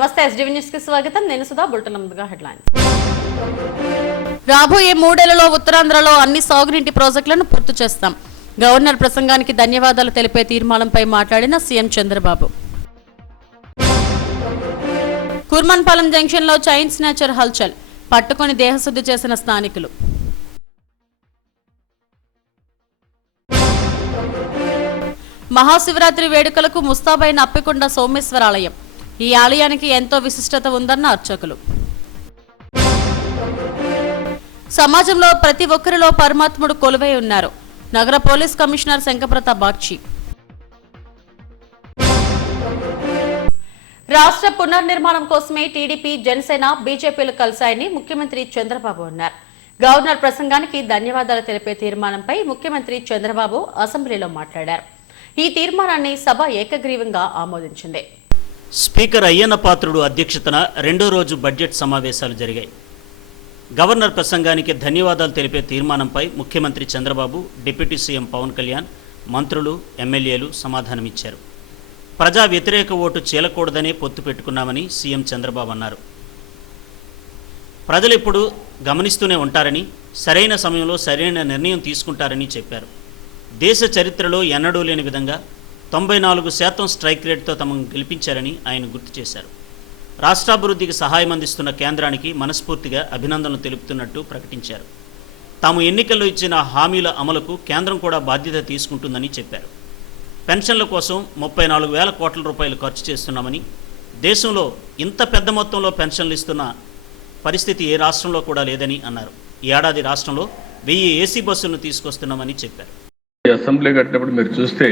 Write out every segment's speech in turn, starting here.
నమస్తే SDV news కి స్వాగతం. నేను సుధా. బులెటిన్ ముందుగా హెడ్లైన్స్. రాబోయే 3 ఏళ్లలో ఉత్తరాంధ్రలో అన్ని సాగునీటి ప్రాజెక్టులను పూర్తి చేస్తాం. గవర్నర్ ప్రసంగానికి ధన్యవాదాలు తెలిపే తీర్మానంపై మాట్లాడిన సీఎం చంద్రబాబు. కుర్మన్పాలెం జంక్షన్లో చైన్ స్నాచర్ హల్చల్, పట్టుకొని దేహశుద్ధి చేసిన స్థానికులు. మహాశివరాత్రి వేడుకలకు ముస్తాబైన అప్పికొండ సోమేశ్వర ఆలయం. ఈ ఆలయానికి ఎంతో విశిష్టత ఉందన్న అర్చకులు. సమాజంలో ప్రతి ఒక్కరిలో పరమాత్ముడు కొలువై ఉన్నారు. నగర పోలీస్ కమిషనర్ శంకప్రతాప్ బాగ్చి. రాష్ట్ర పునర్నిర్మాణం కోసమే టీడీపీ, జనసేన, బీజేపీలు కలిశాయని ముఖ్యమంత్రి చంద్రబాబు అన్నారు. గవర్నర్ ప్రసంగానికి ధన్యవాదాలు తెలిపే తీర్మానంపై ముఖ్యమంత్రి చంద్రబాబు అసెంబ్లీలో మాట్లాడారు. ఈ తీర్మానాన్ని సభ ఏకగ్రీవంగా ఆమోదించింది. స్పీకర్ అయ్యన్న పాత్రుడు అధ్యక్షతన 2వ రోజు బడ్జెట్ సమావేశాలు జరిగాయి. గవర్నర్ ప్రసంగానికి ధన్యవాదాలు తెలిపే తీర్మానంపై ముఖ్యమంత్రి చంద్రబాబు, డిప్యూటీ సీఎం పవన్ కళ్యాణ్, మంత్రులు, ఎమ్మెల్యేలు సమాధానమిచ్చారు. ప్రజా వ్యతిరేక ఓటు చీలకూడదనే పొత్తు పెట్టుకున్నామని సీఎం చంద్రబాబు అన్నారు. ప్రజలు ఇప్పుడు గమనిస్తూనే ఉంటారని, సరైన సమయంలో సరైన నిర్ణయం తీసుకుంటారని చెప్పారు. దేశ చరిత్రలో ఎన్నడూ లేని విధంగా 94% స్ట్రైక్ రేట్తో తమను గెలిపించారని ఆయన గుర్తు చేశారు. రాష్ట్రాభివృద్ధికి సహాయం అందిస్తున్న కేంద్రానికి మనస్ఫూర్తిగా అభినందనలు తెలుపుతున్నట్టు ప్రకటించారు. తాము ఎన్నికల్లో ఇచ్చిన హామీల అమలుకు కేంద్రం కూడా బాధ్యత తీసుకుంటుందని చెప్పారు. పెన్షన్ల కోసం 34,000 కోట్ల రూపాయలు ఖర్చు చేస్తున్నామని, దేశంలో ఇంత పెద్ద మొత్తంలో పెన్షన్లు ఇస్తున్న పరిస్థితి ఏ రాష్ట్రంలో కూడా లేదని అన్నారు. ఈ ఏడాది రాష్ట్రంలో 1000 ఏసీ బస్సులను తీసుకొస్తున్నామని చెప్పారు. అసెంబ్లీ కట్టినప్పుడు మీరు చూస్తే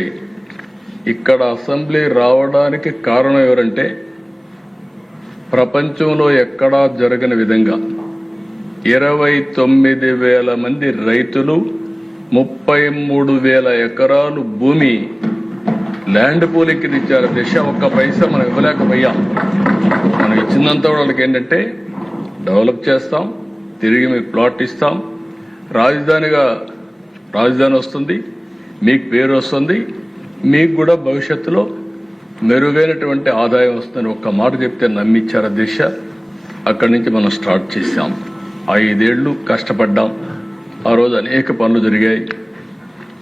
ఇక్కడ అసెంబ్లీ రావడానికి కారణం ఎవరంటే, ప్రపంచంలో ఎక్కడా జరగని విధంగా 29,000 మంది రైతులు 33,000 ఎకరాలు భూమి ల్యాండ్ పూలింగ్కి ఇచ్చారు. దిశ ఒక్క పైసా మనం ఇవ్వలేకపోయాం. మనం ఇచ్చిందంతా వాళ్ళకి ఏంటంటే, డెవలప్ చేస్తాం, తిరిగి మీకు ప్లాట్ ఇస్తాం, రాజధాని వస్తుంది, మీకు పేరు వస్తుంది, మీకు కూడా భవిష్యత్తులో మెరుగైనటువంటి ఆదాయం వస్తుందని ఒక్క మాట చెప్తే నమ్మిచ్చారు దిశ. అక్కడి నుంచి మనం స్టార్ట్ చేశాం. 5 ఏళ్ళు కష్టపడ్డాం. ఆ రోజు అనేక పనులు జరిగాయి.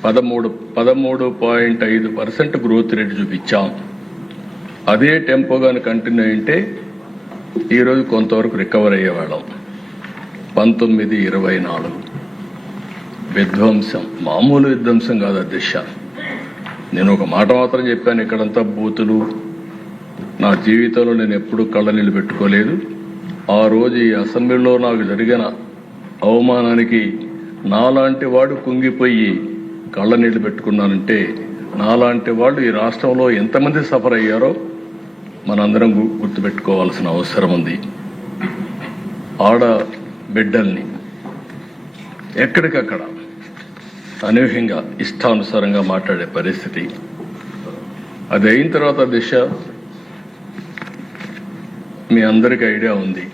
13.5% గ్రోత్ రేట్ చూపించాం. అదే టెంపోగాని కంటిన్యూ అయింటే ఈరోజు కొంతవరకు రికవర్ అయ్యేవాళ్ళం. 19-24 విధ్వంసం, మామూలు విధ్వంసం కాదు దిశ. నేను ఒక మాట మాత్రం చెప్పాను, ఇక్కడంతా బూతులు. నా జీవితంలో నేను ఎప్పుడూ కళ్ళనీళ్ళు పెట్టుకోలేదు. ఆ రోజు ఈ అసెంబ్లీలో నాకు జరిగిన అవమానానికి నాలాంటి వాడు కుంగిపోయి కళ్ళనీళ్ళు పెట్టుకున్నానంటే, నాలాంటి వాళ్ళు ఈ రాష్ట్రంలో ఎంతమంది సఫర్ అయ్యారో మనందరం గుర్తుపెట్టుకోవాల్సిన అవసరం ఉంది. ఆడ బిడ్డల్ని ఎక్కడికక్కడ అనూహ్యంగా ఇష్టానుసారంగా మాట్లాడే పరిస్థితి. అది అయిన తర్వాత దిశ మీ అందరికీ ఐడియా ఉంది.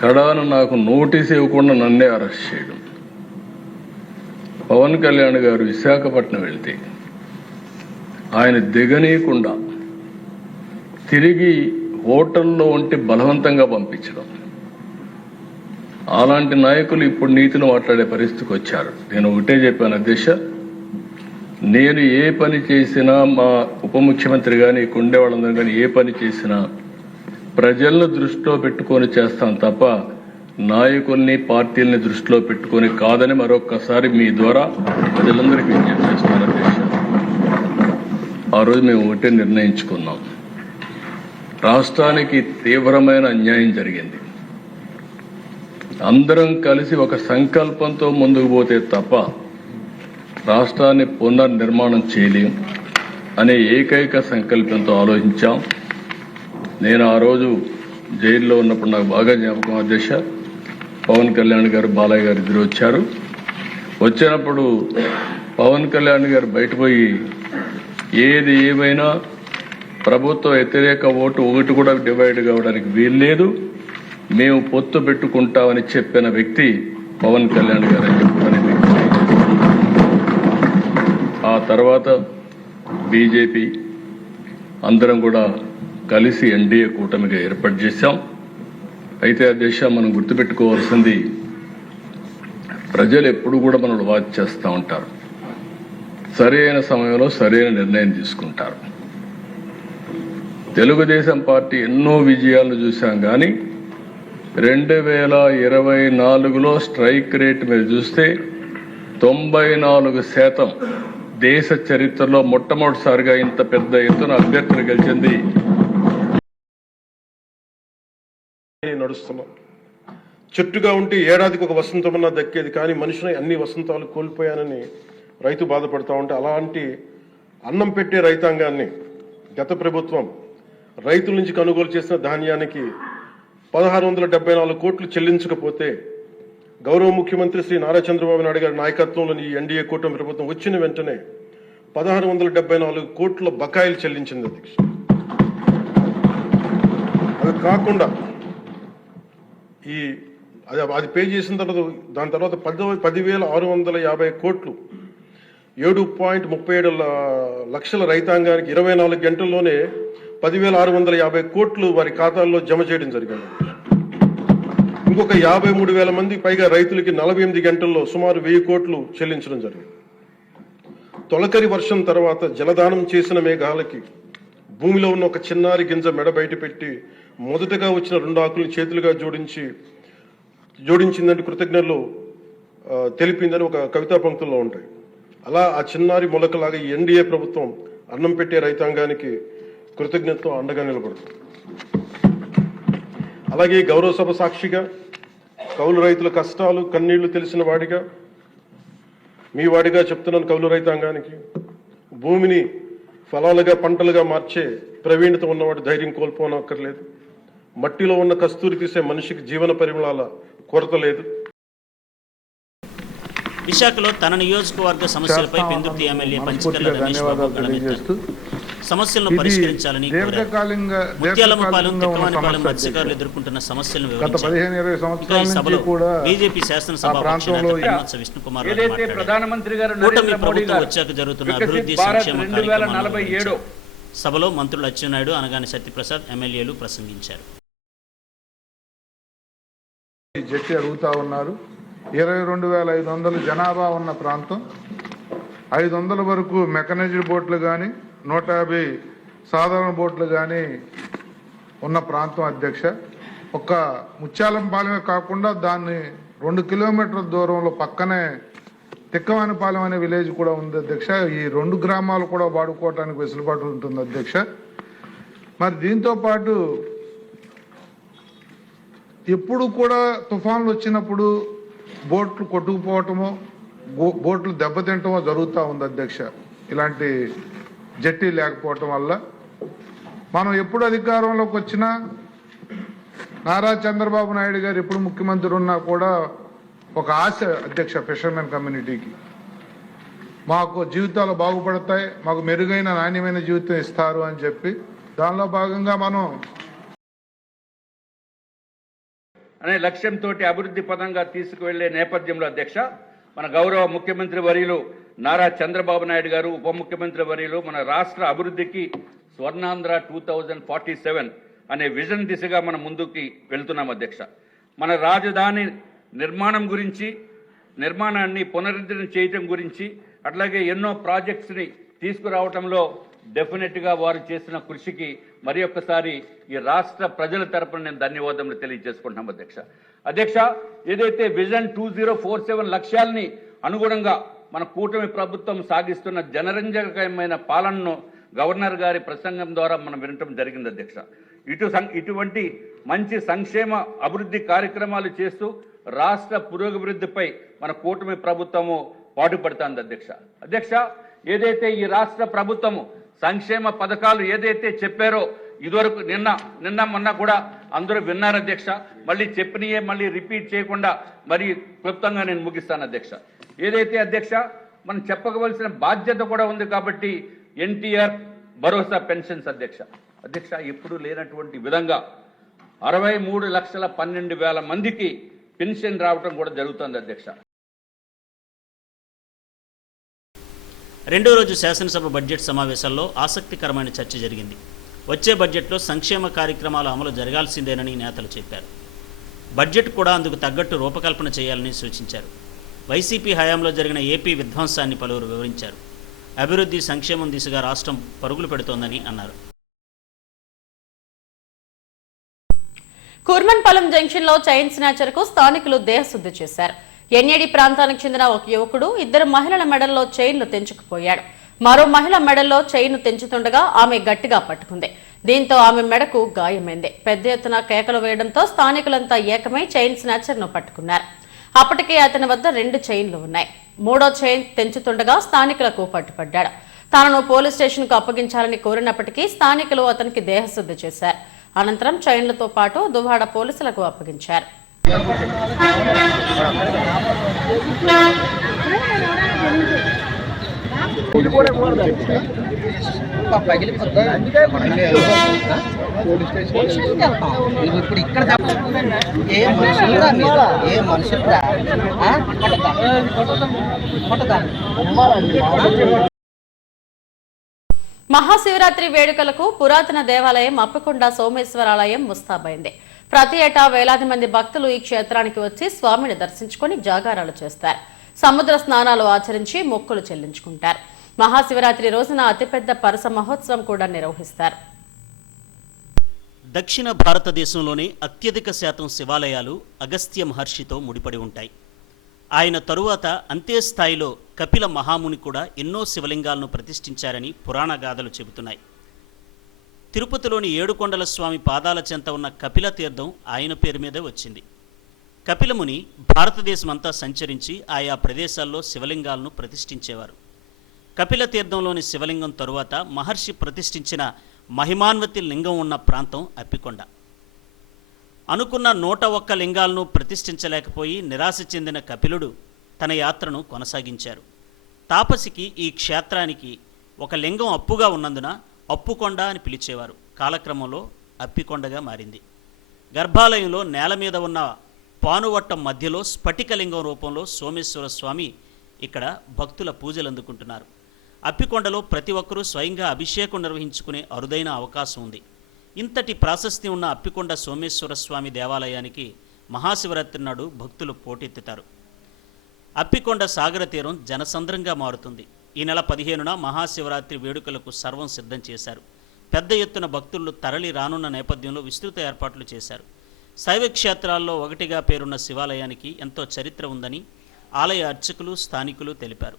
కడాను నాకు నోటీస్ ఇవ్వకుండా నన్నే అరెస్ట్ చేయడం. పవన్ కళ్యాణ్ గారు విశాఖపట్నం వెళ్తే ఆయన దిగనీయకుండా తిరిగి హోటల్లో ఉంటే బలవంతంగా పంపించడం. అలాంటి నాయకులు ఇప్పుడు నీతిని మాట్లాడే పరిస్థితికి వచ్చారు. నేను ఒకటే చెప్పాను అధ్యక్ష, నేను ఏ పని చేసినా, మా ఉప ముఖ్యమంత్రి కానీ కుండే వాళ్ళందరూ కానీ ఏ పని చేసినా ప్రజలను దృష్టిలో పెట్టుకొని చేస్తాను తప్ప నాయకుల్ని, పార్టీల్ని దృష్టిలో పెట్టుకొని కాదని మరొక్కసారి మీ ద్వారా ప్రజలందరికీ విజ్ఞప్తి చేస్తున్నాను అధ్యక్ష. ఆ రోజు మేము ఒకటే నిర్ణయించుకున్నాం, రాష్ట్రానికి తీవ్రమైన అన్యాయం జరిగింది. అందరం కలిసి ఒక సంకల్పంతో ముందుకు పోతే తప్ప రాష్ట్రాన్ని పునర్నిర్మాణం చేయలేం అనే ఏకైక సంకల్పంతో ఆలోచించాం. నేను ఆ రోజు జైల్లో ఉన్నప్పుడు నాకు బాగా జ్ఞాపకం అధ్యక్ష, పవన్ కళ్యాణ్ గారు, బాలయ్య గారు ఇద్దరు వచ్చారు. వచ్చినప్పుడు పవన్ కళ్యాణ్ గారు బయటపోయి ఏది ఏమైనా ప్రభుత్వ వ్యతిరేక ఓటు ఒకటి కూడా డివైడ్ కావడానికి వీల్లేదు, మేము పొత్తు పెట్టుకుంటామని చెప్పిన వ్యక్తి పవన్ కళ్యాణ్ గారు అని చెప్పని ఆ తర్వాత బీజేపీ అందరం కూడా కలిసి ఎన్డీఏ కూటమిగా ఏర్పాటు చేశాం. అయితే అధ్యక్ష, మనం గుర్తుపెట్టుకోవాల్సింది, ప్రజలు ఎప్పుడు కూడా మనల్ని వాచ్ చేస్తూ ఉంటారు. సరైన సమయంలో సరైన నిర్ణయం తీసుకుంటారు. తెలుగుదేశం పార్టీ ఎన్నో విజయాలను చూసాం, కానీ 2024లో స్ట్రైక్ రేట్ మీద చూస్తే 94% దేశ చరిత్రలో మొట్టమొదటిసారిగా ఇంత పెద్ద ఎత్తున అభ్యర్థులు గెలిచింది. నడుస్తున్నాం. చెట్టుగా ఉంటే ఏడాదికి ఒక వసంతమన్నా దక్కేది, కానీ మనిషిని అన్ని వసంతాలు కోల్పోయానని రైతు బాధపడతా ఉంటే, అలాంటి అన్నం పెట్టే రైతాంగాన్ని గత ప్రభుత్వం రైతుల నుంచి కొనుగోలు చేసిన ధాన్యానికి 1674 కోట్లు చెల్లించకపోతే, గౌరవ ముఖ్యమంత్రి శ్రీ నారా చంద్రబాబు నాయుడు గారి నాయకత్వంలోని ఈ ఎన్డీఏ కూటమి ప్రభుత్వం వచ్చిన వెంటనే 1674 కోట్ల బకాయిలు చెల్లించింది అధ్యక్ష. అది కాకుండా అది పే చేసిన తర్వాత దాని తర్వాత 10,650 కోట్లు 7.37 లక్షల రైతాంగానికి 24 గంటల్లోనే 10,650 కోట్లు వారి ఖాతాల్లో జమ చేయడం జరిగింది. ఇంకొక 53,000 మంది పైగా రైతులకి 48 గంటల్లో సుమారు 1000 కోట్లు చెల్లించడం జరిగింది. తొలకరి వర్షం తర్వాత జలదానం చేసిన మేఘాలకి భూమిలో ఉన్న ఒక చిన్నారి గింజ మెడ బయట పెట్టి మొదటగా వచ్చిన 2 ఆకులను చేతులుగా జోడించిందంటే కృతజ్ఞతలు తెలిపిందని ఒక కవితా పంక్తుల్లో ఉంటాయి. అలా ఆ చిన్నారి మొలకలాగా ఈ ఎన్డీఏ ప్రభుత్వం అన్నం పెట్టే రైతాంగానికి కృతజ్ఞతతో అండగా నిలబడుతుంది. అలాగే గౌరవ సభ సాక్షిగా కౌలు రైతుల కష్టాలు కన్నీళ్లు తెలిసిన వాడిగా, మీ వాడిగా చెప్తున్నాను. కౌలు రైతాంగానికి భూమిని ఫలాలుగా పంటలుగా మార్చే ప్రవీణత ఉన్నవాడు ధైర్యం కోల్పోనక్కర్లేదు. మట్టిలో ఉన్న కస్తూరి తీసే మనిషికి జీవన పరిమళాల కొరత లేదు. విశాఖలో తన నియోజకవర్గ సమస్యలపై పెందుర్తి ఎమ్మెల్యే పంచకర్ల రమేష్ బాబు గళమెత్తారు. సమస్యలను పరిష్కరించాలని కోరారు. ముత్యాలమ్మపాలెం, తిక్కవానిపాలెం మత్స్యకారులు ఎదుర్కొంటున్న సమస్యలను వివరించారు. ఈ సభలో బీజేపీ శాసనసభ విష్ణుకుమార్ కూటమి ప్రభుత్వం వచ్చాక జరుగుతున్న అభివృద్ధి సంక్షేమ కార్యక్రమాలు సభలో మంత్రులు అచ్చెన్నాయుడు, అనగాని సత్యప్రసాద్, ఎమ్మెల్యేలు ప్రసంగించారు. జట్టి అడుగుతా ఉన్నారు. 22,500 జనాభా ఉన్న ప్రాంతం, 500 వరకు మెకనైజ్డ్ బోట్లు కానీ 150 సాధారణ బోట్లు కానీ ఉన్న ప్రాంతం అధ్యక్ష. ఒక్క ముత్యాలంపాలెమే కాకుండా దాన్ని 2 కిలోమీటర్ల దూరంలో పక్కనే తిక్కవానిపాలెం అనే విలేజ్ కూడా ఉంది అధ్యక్ష. ఈ 2 గ్రామాలు కూడా వాడుకోవటానికి వెసులుబాటు ఉంటుంది అధ్యక్ష. మరి దీంతో పాటు ఎప్పుడు కూడా తుఫాన్లు వచ్చినప్పుడు బోట్లు కొట్టుకుపోవటమో బోట్లు దెబ్బతింటమో జరుగుతూ ఉంది అధ్యక్ష. ఇలాంటి జట్టి లేకపోవటం వల్ల మనం ఎప్పుడు అధికారంలోకి వచ్చినా, నారా చంద్రబాబు నాయుడు గారు ఎప్పుడు ముఖ్యమంత్రి ఉన్నా కూడా ఒక ఆశ అధ్యక్ష, ఫిషర్మెన్ కమ్యూనిటీకి మాకు జీవితాలు బాగుపడతాయి, మాకు మెరుగైన నాణ్యమైన జీవితం ఇస్తారు అని చెప్పి, దానిలో భాగంగా మనం అనే లక్ష్యంతో అభివృద్ధి పదంగా తీసుకువెళ్లే నేపథ్యంలో అధ్యక్ష, మన గౌరవ ముఖ్యమంత్రి వర్యులు నారా చంద్రబాబు నాయుడు గారు, ఉప ముఖ్యమంత్రి వర్యులు మన రాష్ట్ర అభివృద్ధికి స్వర్ణాంధ్ర 2047 అనే విజన్ దిశగా మనం ముందుకి వెళ్తున్నాం అధ్యక్ష. మన రాజధాని నిర్మాణం గురించి, నిర్మాణాన్ని పునరుద్ధరణ చేయటం గురించి, అట్లాగే ఎన్నో ప్రాజెక్ట్స్ని తీసుకురావటంలో డెఫినెట్గా వారు చేసిన కృషికి మరి ఒక్కసారి ఈ రాష్ట్ర ప్రజల తరపున నేను ధన్యవాదములు తెలియజేసుకుంటున్నాం అధ్యక్ష. ఏదైతే విజన్ 2047 లక్ష్యాలని అనుగుణంగా మన కూటమి ప్రభుత్వం సాగిస్తున్న జనరంజకమైన పాలనను గవర్నర్ గారి ప్రసంగం ద్వారా మనం వినటం జరిగింది అధ్యక్ష. ఇటువంటి మంచి సంక్షేమ అభివృద్ధి కార్యక్రమాలు చేస్తూ రాష్ట్ర పురోగభివృద్ధిపై మన కూటమి ప్రభుత్వము పాటుపడుతుంది అధ్యక్ష. ఏదైతే ఈ రాష్ట్ర ప్రభుత్వము సంక్షేమ పథకాలు ఏదైతే చెప్పారో ఇదివరకు నిన్న మొన్న కూడా అందరూ విన్నారు అధ్యక్ష. మళ్ళీ చెప్పినయే మళ్ళీ రిపీట్ చేయకుండా మరి క్లుప్తంగా నేను ముగిస్తాను అధ్యక్ష. ఏదైతే అధ్యక్ష మనం చెప్పవలసిన బాధ్యత కూడా ఉంది కాబట్టి ఎన్టీఆర్ భరోసా పెన్షన్స్ అధ్యక్ష ఎప్పుడు లేనటువంటి విధంగా 63,12,000 మందికి పెన్షన్ రావడం కూడా జరుగుతుంది అధ్యక్ష. రెండో రోజు శాసనసభ బడ్జెట్ సమావేశాల్లో ఆసక్తికరమైన చర్చ జరిగింది. వచ్చే బడ్జెట్లో సంక్షేమ కార్యక్రమాల అమలు జరగాల్సిందేనని నేతలు చెప్పారు. బడ్జెట్ కూడా అందుకు తగ్గట్టు రూపకల్పన చేయాలని సూచించారు. వైసీపీ హయాంలో జరిగిన ఏపీ విధ్వంసాన్ని పలువురు వివరించారు. అభివృద్ధి సంక్షేమం దిశగా రాష్ట్రం పరుగులు పెడుతోందని అన్నారు. కుర్మన్పాలెం జంక్షన్లో చైన్ స్నాచర్కు స్థానికులు దేహశుద్ధి చేశారు. ఎన్ఏడి ప్రాంతానికి చెందిన ఒక యువకుడు 2 మహిళల మెడల్లో చైన్లు తెంచుకుపోయాడు. మరో మహిళ మెడల్లో చైన్ను తెంచుతుండగా ఆమె గట్టిగా పట్టుకుంది. దీంతో ఆమె మెడకు గాయమైంది. పెద్ద ఎత్తున కేకలు వేయడంతో స్థానికులంతా ఏకమై చైన్ స్నాచర్ను పట్టుకున్నారు. అప్పటికే అతని వద్ద 2 చైన్లు ఉన్నాయి. 3వ చైన్ తెంచుతుండగా స్థానికులకు పట్టుపడ్డాడు. తనను పోలీస్ స్టేషన్కు అప్పగించాలని కోరినప్పటికీ స్థానికులు అతనికి దేహశుద్ధి చేశారు. అనంతరం చైన్లతో పాటు దువ్వాడ పోలీసులకు అప్పగించారు. ఇప్పుడు ఇక్కడ ఏ మనుషులు మహాశివరాత్రి వేడుకలకు పురాతన దేవాలయం అప్పకొండ సోమేశ్వరాలయం ముస్తాబైంది. ప్రతి ఏటా వేలాది మంది భక్తులు ఈ క్షేత్రానికి వచ్చి స్వామిని దర్శించుకుని జాగారాలు చేస్తారు. సముద్ర స్నానాలు ఆచరించి మొక్కులు చెల్లించుకుంటారు. మహాశివరాత్రి రోజున అతిపెద్ద పరస మహోత్సవం కూడా నిర్వహిస్తారు. దక్షిణ భారతదేశంలోనే అత్యధిక శాతం శివాలయాలు అగస్త్య మహర్షితో ముడిపడి ఉంటాయి. ఆయన తరువాత అంతే స్థాయిలో కపిల మహాముని కూడా ఎన్నో శివలింగాలను ప్రతిష్ఠించారని పురాణ గాథలు చెబుతున్నాయి. తిరుపతిలోని ఏడుకొండల స్వామి పాదాల చెంత ఉన్న కపిల తీర్థం ఆయన పేరు మీదే వచ్చింది. కపిలముని భారతదేశమంతా సంచరించి ఆయా ప్రదేశాల్లో శివలింగాలను ప్రతిష్ఠించేవారు. కపిల తీర్థంలోని శివలింగం తరువాత మహర్షి ప్రతిష్ఠించిన మహిమాన్వతి లింగం ఉన్న ప్రాంతం అప్పికొండ. అనుకున్న 101 లింగాలను ప్రతిష్ఠించలేకపోయి నిరాశ చెందిన కపిలుడు తన యాత్రను కొనసాగించారు. తాపసికి ఈ క్షేత్రానికి ఒక లింగం అప్పుగా ఉన్నందున అప్పుకొండ అని పిలిచేవారు. కాలక్రమంలో అప్పికొండగా మారింది. గర్భాలయంలో నేల మీద ఉన్న పానువట్టం మధ్యలో స్ఫటికలింగం రూపంలో సోమేశ్వర స్వామి ఇక్కడ భక్తుల పూజలు అందుకుంటున్నారు. అప్పికొండలో ప్రతి ఒక్కరూ స్వయంగా అభిషేకం నిర్వహించుకునే అరుదైన అవకాశం ఉంది. ఇంతటి ప్రాశస్తి ఉన్న అప్పికొండ సోమేశ్వర స్వామి దేవాలయానికి మహాశివరాత్రి నాడు భక్తులు పోటెత్తుతారు. అప్పికొండ సాగర తీరం జనసంద్రంగా మారుతుంది. ఈ నెల 15న మహాశివరాత్రి వేడుకలకు సర్వం సిద్ధం చేశారు. పెద్ద ఎత్తున భక్తులు తరలి రానున్న నేపథ్యంలో విస్తృత ఏర్పాట్లు చేశారు. శైవ క్షేత్రాల్లో ఒకటిగా పేరున్న శివాలయానికి ఎంతో చరిత్ర ఉందని ఆలయ అర్చకులు స్థానికులు తెలిపారు.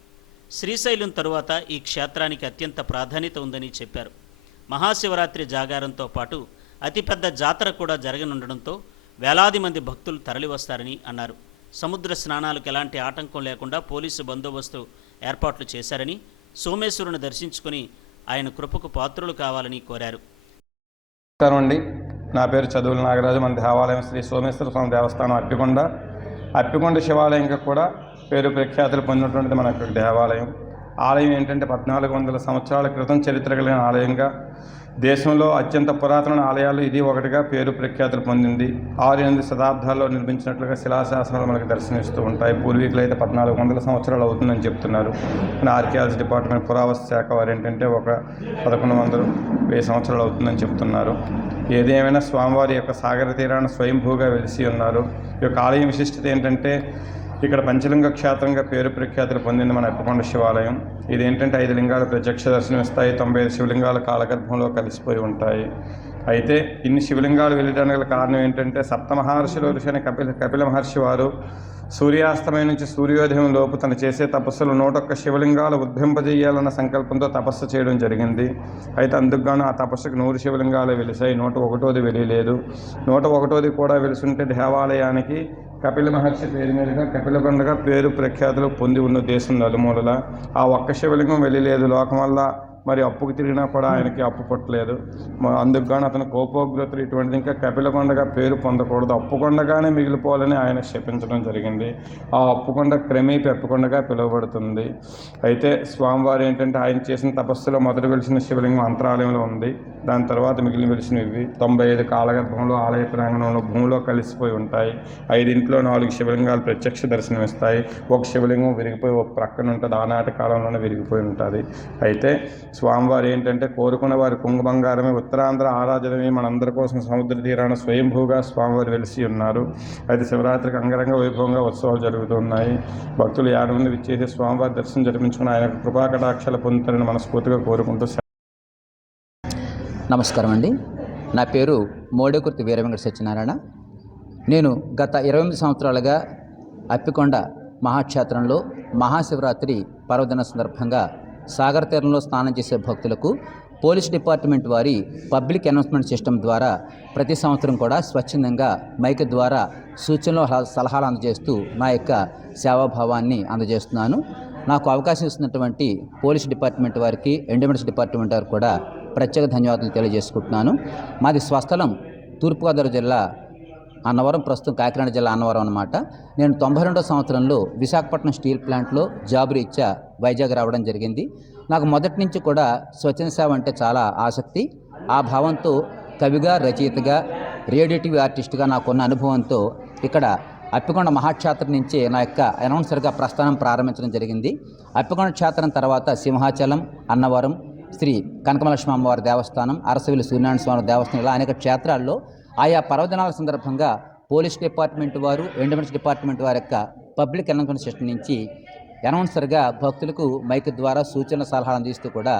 శ్రీశైలం తరువాత ఈ క్షేత్రానికి అత్యంత ప్రాధాన్యత ఉందని చెప్పారు. మహాశివరాత్రి జాగారంతో పాటు అతిపెద్ద జాతర కూడా జరగనుండడంతో వేలాది మంది భక్తులు తరలివస్తారని అన్నారు. సముద్ర స్నానాలకు ఎలాంటి ఆటంకం లేకుండా పోలీసు బందోబస్తు ఏర్పాట్లు చేశారని, సోమేశ్వరుని దర్శించుకుని ఆయన కృపకు పాత్రులు కావాలని కోరారు. నమస్కారం అండి, నా పేరు చదువుల నాగరాజు. మన దేవాలయం శ్రీ సోమేశ్వర స్వామి దేవస్థానం అప్పికొండ శివాలయంగా కూడా పేరు ప్రఖ్యాతులు పొందినటువంటిది మన యొక్క దేవాలయం. ఆలయం ఏంటంటే 1400 సంవత్సరాల క్రితం చరిత్ర కలిగిన ఆలయంగా, దేశంలో అత్యంత పురాతన ఆలయాలు ఇది ఒకటిగా పేరు ప్రఖ్యాతులు పొందింది. 6-8 శతాబ్దాల్లో నిర్మించినట్లుగా శిలాశాసనాలు మనకు దర్శనమిస్తూ ఉంటాయి. పూర్వీకులు అయితే 1400 సంవత్సరాలు అవుతుందని చెప్తున్నారు. ఆర్కియాలజీ డిపార్ట్మెంట్ పురావస్తు శాఖ వారు ఏంటంటే ఒక 1100-1000 సంవత్సరాలు అవుతుందని చెప్తున్నారు. ఏదేమైనా స్వామివారి యొక్క సాగర తీరాన స్వయంభూగా వెలిసి ఉన్నారు. ఈ యొక్క ఆలయం విశిష్టత ఏంటంటే ఇక్కడ పంచలింగ క్షేత్రంగా పేరు ప్రఖ్యాతులు పొందింది మన అప్పికొండ శివాలయం. ఇదేంటంటే 5 లింగాలు ప్రత్యక్ష దర్శనమిస్తాయి. 95 శివలింగాలు కాలగర్భంలో కలిసిపోయి ఉంటాయి. అయితే ఇన్ని శివలింగాలు వెళ్ళడానికి గల కారణం ఏంటంటే సప్తమహర్షులు ఋషి కపిల మహర్షి వారు సూర్యాస్తమయం నుంచి సూర్యోదయం లోపు తను చేసే తపస్సులు 101 శివలింగాలు ఉద్భవింపజేయాలన్న సంకల్పంతో తపస్సు చేయడం జరిగింది. అయితే అందుకుగాను ఆ తపస్సుకు 100 శివలింగాలు వెలిసాయి. 101ది వెలియలేదు. 101ది కూడా వెలిసుంటే దేవాలయానికి కపిల మహర్షి పేరు మీదుగా కపిలకొండగా పేరు ప్రఖ్యాతులు పొంది ఉన్న దేశం నలుమూలల. ఆ ఒక్క శివలింగం వెళ్ళలేదు. లోకం వల్ల మరి అప్పుకు తిరిగినా కూడా ఆయనకి అప్పు పుట్టలేదు. అందుకుగాను అతను కోపోగ్రతులు ఇటువంటిది ఇంకా కపిలకొండగా పేరు పొందకూడదు, అప్పుకొండగానే మిగిలిపోవాలని ఆయన శపించడం జరిగింది. ఆ అప్పుకొండ క్రమేపీ అప్పుకొండగా పిలువబడుతుంది. అయితే స్వామివారు ఏంటంటే ఆయన చేసిన తపస్సులో మొదటి వెలిసిన శివలింగం అంతరాలయంలో ఉంది. దాని తర్వాత మిగిలిన వెలిసినవి 95 కాలగర్భంలో ఆలయ ప్రాంగణంలో భూమిలో కలిసిపోయి ఉంటాయి. 5 4 శివలింగాలు ప్రత్యక్ష దర్శనమిస్తాయి. ఒక శివలింగం విరిగిపోయి ఒక ప్రక్కన ఉంటుంది. ఆనాటి కాలంలోనే విరిగిపోయి ఉంటుంది. అయితే స్వామివారు ఏంటంటే కోరుకున్న వారి కుంగు బంగారమే, ఉత్తరాంధ్ర ఆరాధనమే, మనందరి కోసం సముద్ర తీరాన స్వయంభూగా స్వామివారు వెలిసి ఉన్నారు. అయితే శివరాత్రికి అంగరంగ వైభవంగా ఉత్సవాలు జరుగుతున్నాయి. భక్తులు 50 మంది విచ్చేసి స్వామివారి దర్శనం జరిపించుకుని ఆయన కృపాకటాక్షాలు పొందుతారని మనస్ఫూర్తిగా కోరుకుంటూ. నమస్కారం అండి. నా పేరు మోడేకుర్తి వీరవెంకట సత్యనారాయణ. నేను గత 28 సంవత్సరాలుగా అప్పికొండ మహాక్షేత్రంలో మహాశివరాత్రి పర్వదిన సందర్భంగా సాగర్ తీరంలో స్నానం చేసే భక్తులకు పోలీస్ డిపార్ట్మెంట్ వారి పబ్లిక్ అనౌన్స్మెంట్ సిస్టమ్ ద్వారా ప్రతి సంవత్సరం కూడా స్వచ్ఛందంగా మైక్ ద్వారా సూచనలు సలహాలు అందజేస్తూ నా యొక్క సేవాభావాన్ని అందజేస్తున్నాను. నాకు అవకాశం ఇస్తున్నటువంటి పోలీస్ డిపార్ట్మెంట్ వారికి, ఎండోమెంట్స్ డిపార్ట్మెంట్ వారికి కూడా ప్రత్యేక ధన్యవాదాలు తెలియజేసుకుంటున్నాను. మాది స్వస్థలం తూర్పుగోదావరి జిల్లా అన్నవరం, ప్రస్తుతం కాకినాడ జిల్లా అన్నవరం అన్నమాట. నేను 92వ సంవత్సరంలో విశాఖపట్నం స్టీల్ ప్లాంట్లో జాబ్ రీత్యా వైజాగ్ రావడం జరిగింది. నాకు మొదటి నుంచి కూడా స్వచ్ఛంద సేవ అంటే చాలా ఆసక్తి. ఆ భావంతో కవిగా, రచయితగా, రేడియో టీవీ ఆర్టిస్ట్గా నాకున్న అనుభవంతో ఇక్కడ అప్పికొండ మహాక్షేత్రం నుంచే నా యొక్క అనౌన్సర్గా ప్రస్థానం ప్రారంభించడం జరిగింది. అప్పికొండ క్షేత్రం తర్వాత సింహాచలం, అన్నవరం, శ్రీ కనకమలక్ష్మి అమ్మవారి దేవస్థానం, అరసవిల్లి సూర్యనారాయణ స్వామి దేవస్థానం, ఇలా అనేక క్షేత్రాల్లో ఆయా పర్వదినాల సందర్భంగా పోలీస్ డిపార్ట్మెంట్ వారు, ఎండోమెంట్స్ డిపార్ట్మెంట్ వారి యొక్క పబ్లిక్ అనౌన్స్మెంట్ సిస్టమ్ నుంచి అనౌన్సర్గా భక్తులకు మైక్ ద్వారా సూచన సలహాలు అందిస్తూ కూడా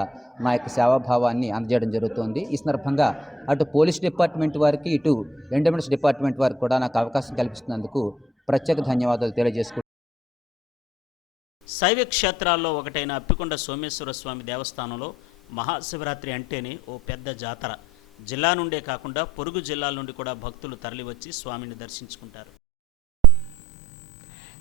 నా యొక్క సేవాభావాన్ని అందజేయడం జరుగుతుంది. ఈ సందర్భంగా అటు పోలీస్ డిపార్ట్మెంట్ వారికి, ఇటు ఎండోమెంట్స్ డిపార్ట్మెంట్ వారికి కూడా నాకు అవకాశం కల్పిస్తున్నందుకు ప్రత్యేక ధన్యవాదాలు తెలియజేసుకుంటున్నాను. శైవ క్షేత్రాల్లో ఒకటైన అప్పికొండ సోమేశ్వర స్వామి దేవస్థానంలో మహాశివరాత్రి అంటేనే ఓ పెద్ద జాతర. జిల్లా నుండే కాకుండా పొరుగు జిల్లాల నుండి కూడా భక్తులు తరలివచ్చి స్వామిని దర్శించుకుంటారు.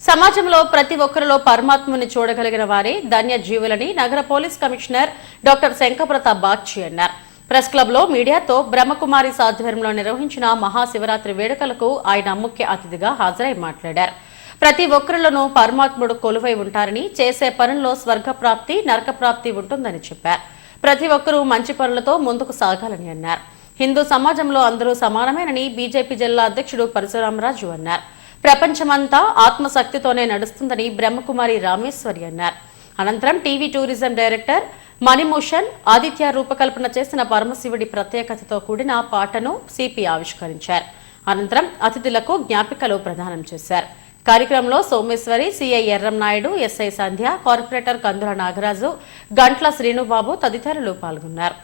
సమాజంలో ప్రతి ఒక్కరిలో పరమాత్మని చూడగలిగిన వారే ధన్య జీవులని నగర పోలీస్ కమిషనర్ డాక్టర్ శంకరప్రతాప్ బాగ్చి అన్నారు. ప్రెస్ క్లబ్లో మీడియాతో బ్రహ్మకుమారి ఆధ్వర్యంలో నిర్వహించిన మహాశివరాత్రి వేడుకలకు ఆయన ముఖ్య అతిథిగా హాజరై మాట్లాడారు. ప్రతి ఒక్కరిలోనూ పరమాత్ముడు కొలువై ఉంటారని, చేసే పనుల్లో స్వర్గప్రాప్తి, నరకప్రాప్తి ఉంటుందని చెప్పారు. ప్రతి ఒక్కరూ మంచి పనులతో ముందుకు సాగాలని అన్నారు. హిందూ సమాజంలో అందరూ సమానమేనని బీజేపీ జిల్లా అధ్యక్షుడు పరశురామరాజు అన్నారు. ప్రపంచమంతా ఆత్మశక్తితోనే నడుస్తుందని బ్రహ్మకుమారి రామేశ్వరి అన్నారు. అనంతరం టీవీ టూరిజం డైరెక్టర్ మణిమూషన్ ఆదిత్య రూపకల్పన చేసిన పరమశివుడి ప్రత్యేకతతో కూడిన పాటను సిపి ఆవిష్కరించారు. అనంతరం అతిథులకు జ్ఞాపికలు ప్రదానం చేశారు. కార్యక్రమంలో సోమేశ్వరి, సిఐ ఎర్రంనాయుడు, ఎస్ఐ సంధ్య, కార్పొరేటర్ కందుల నాగరాజు, గంట్ల శ్రీనుబాబు తదితరులు పాల్గొన్నారు.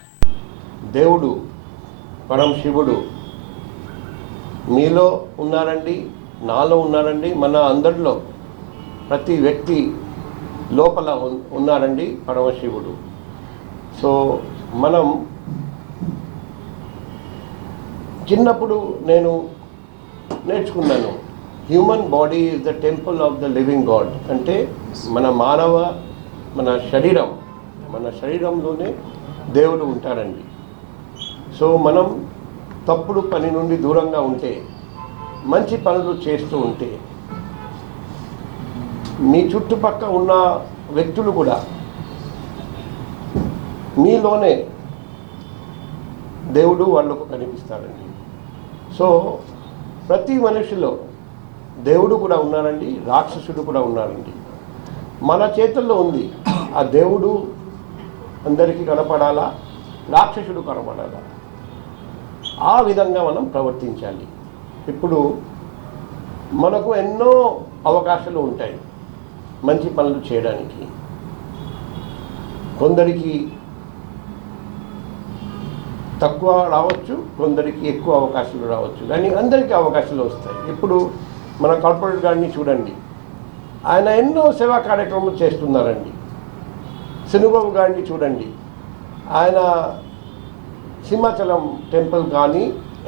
దేవుడు పరమశివుడు మీలో ఉన్నారండి, నాలో ఉన్నారండి, మన అందరిలో ప్రతి వ్యక్తి లోపల ఉన్నారండి పరమశివుడు. సో మనం చిన్నప్పుడు నేను నేర్చుకున్నాను, human body is the temple of the living God. అంటే మన శరీరంలోనే దేవుడు ఉంటారండి. సో మనం తప్పుడు పని నుండి దూరంగా ఉంటే, మంచి పనులు చేస్తూ ఉంటే, మీ చుట్టుపక్కల ఉన్న వ్యక్తులు కూడా మీలోనే దేవుడు వాళ్ళకు కనిపిస్తారండి. సో ప్రతి మనిషిలో దేవుడు కూడా ఉన్నారండి, రాక్షసుడు కూడా ఉన్నారండి. మన చేతుల్లో ఉంది. ఆ దేవుడు అందరికీ కనపడాలా, రాక్షసుడు కనపడాలా, ఆ విధంగా మనం ప్రవర్తించాలి. ఇప్పుడు మనకు ఎన్నో అవకాశాలు ఉంటాయి మంచి పనులు చేయడానికి. కొందరికి తక్కువ రావచ్చు, కొందరికి ఎక్కువ అవకాశాలు రావచ్చు, కానీ అందరికీ అవకాశాలు వస్తాయి. ఇప్పుడు మన కార్పొరేట్ గారిని చూడండి, ఆయన ఎన్నో సేవా కార్యక్రమాలు చేస్తున్నారండి. శ్రీనుబాబు గారిని చూడండి, ఆయన సింహాచలం టెంపుల్ కానీ